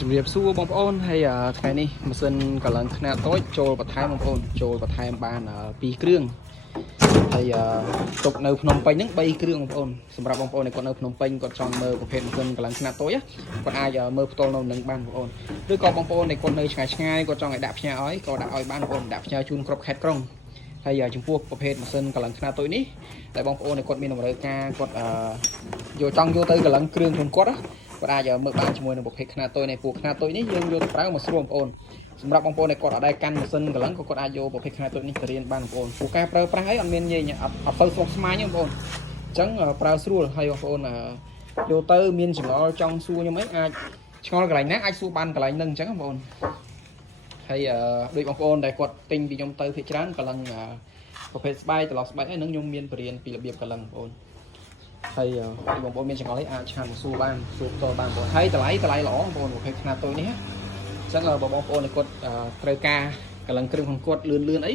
ជំរាបសួរបងប្អូនហើយថ្ងៃនេះម៉ាស៊ីនកម្លាំងខ្នាតតូចចូលបន្ថែមបងប្អូនចូលបន្ថែមបាន2គ្រឿងហើយទុកនៅភ្នំពេញហ្នឹង3គ្រឿងបងប្អូនសម្រាប់បងប្អូនដែលគាត់នៅភ្នំពេញគាត់ចង់មើលប្រភេទម៉ាស៊ីនកម្លាំងខ្នាតតូចគាត់អាចមើលផ្ទាល់នៅនឹងបានបងប្អូនឬក៏បងប្អូនដែលគាត់នៅឆ្ងាយគាត់ចង់ឲ្យដាក់ផ្ញើឲ្យក៏ដាក់ឲ្យបានបងប្អូនដាក់ផ្ញើជូនគ្រប់ខេត្តក្រុងហើយចំពោះប្រភេទម៉ាស៊ីនកម្លាំងខ្នាតតូចនេះតែបងប្អូនដែលគាត់មានតម្រូវការគាត់ចង់យកទៅកម្លាំងគ្រឿងខ្លួនគាត់គាត់អាចមើលបានជាមួយនឹងប្រភេទខ្នាតតូចនៃពួកខ្នាតតូចនេះយើងយកទៅប្រើមកស្រួលបងប្អូនសម្រាប់បងប្អូនដែលគាត់អត់ដែរកាន់ម៉ាស៊ីនកម្លាំងក៏គាត់អាចយកប្រភេទខ្នាតតូចនេះទៅរៀនបានបងប្អូនពួកការប្រើប្រាស់អីអត់មាននិយាយអត់ទៅស្មុគស្មាញទេបងប្អូនអញ្ចឹងប្រើស្រួលហើយបងប្អូនយកទៅមានចម្ងល់ចង់សួរខ្ញុំអីអាចឆ្ងល់កន្លែងណាអាចសួរបានកន្លែងហ្នឹងអញ្ចឹងបងប្អូនហើយដូចបងប្អូនដែលគាត់ទិញពីខ្ញុំទៅភាគច្រើនកម្លាំងប្រភេទស្បែកត្រឡប់ស្បែកហ្នឹងខ្ញុំមានបរៀនពីរបៀបកម្លាំងបងប្អូនហើយបងប្អូនមានចង្អុលអីអាចឆានសួរបានសួរផ្ទាល់បានបងប្អូនហើយតម្លៃល្អបងប្អូនប្រភេទខ្នាតតូចនេះអញ្ចឹងបងប្អូនដែលគាត់ត្រូវការកម្លាំងគ្រឿងของគាត់លឿនអី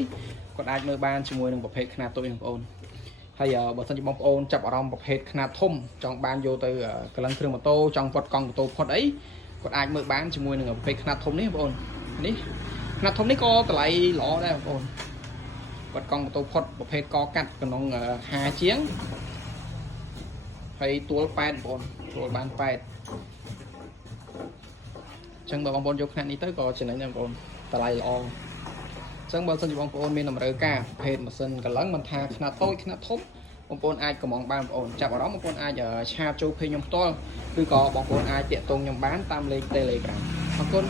គាត់អាចមើលបានជាមួយនឹងប្រភេទខ្នាតតូចបងប្អូនហើយបើសិនជាបងប្អូនចាប់អារម្មណ៍ប្រភេទខ្នាតធំចង់បានយកទៅកម្លាំងគ្រឿងម៉ូតូចង់ពត់កង់ម៉ូតូផុតអីគាត់អាចមើលបានជាមួយនឹងប្រភេទខ្នាតធំនេះបងប្អូននេះខ្នាតធំនេះក៏តម្លៃល្អដែរបងប្អូនពត់កង់ម៉ូតូផុតប្រភេទកកាត់ក្នុង50ជាងហើយទួល8បងប្អូនទួលបាន8អញ្ចឹងបើបងប្អូនយកខ្នាតនេះទៅក៏ចំណេញដែរបងប្អូនតម្លៃល្អអញ្ចឹងបើសិនជាបងប្អូនមានតម្រូវការប្រភេទម៉ាស៊ីនកម្លាំងមិនថាខ្នាតតូចខ្នាតធំបងប្អូនអាចកំងបានបងប្អូនចាប់អារម្មណ៍បងប្អូនអាចឆាតចូលពេញខ្ញុំផ្ទាល់ឬក៏បងប្អូនអាចតាក់ទងខ្ញុំបានតាមលេខ Telegram អរគុណ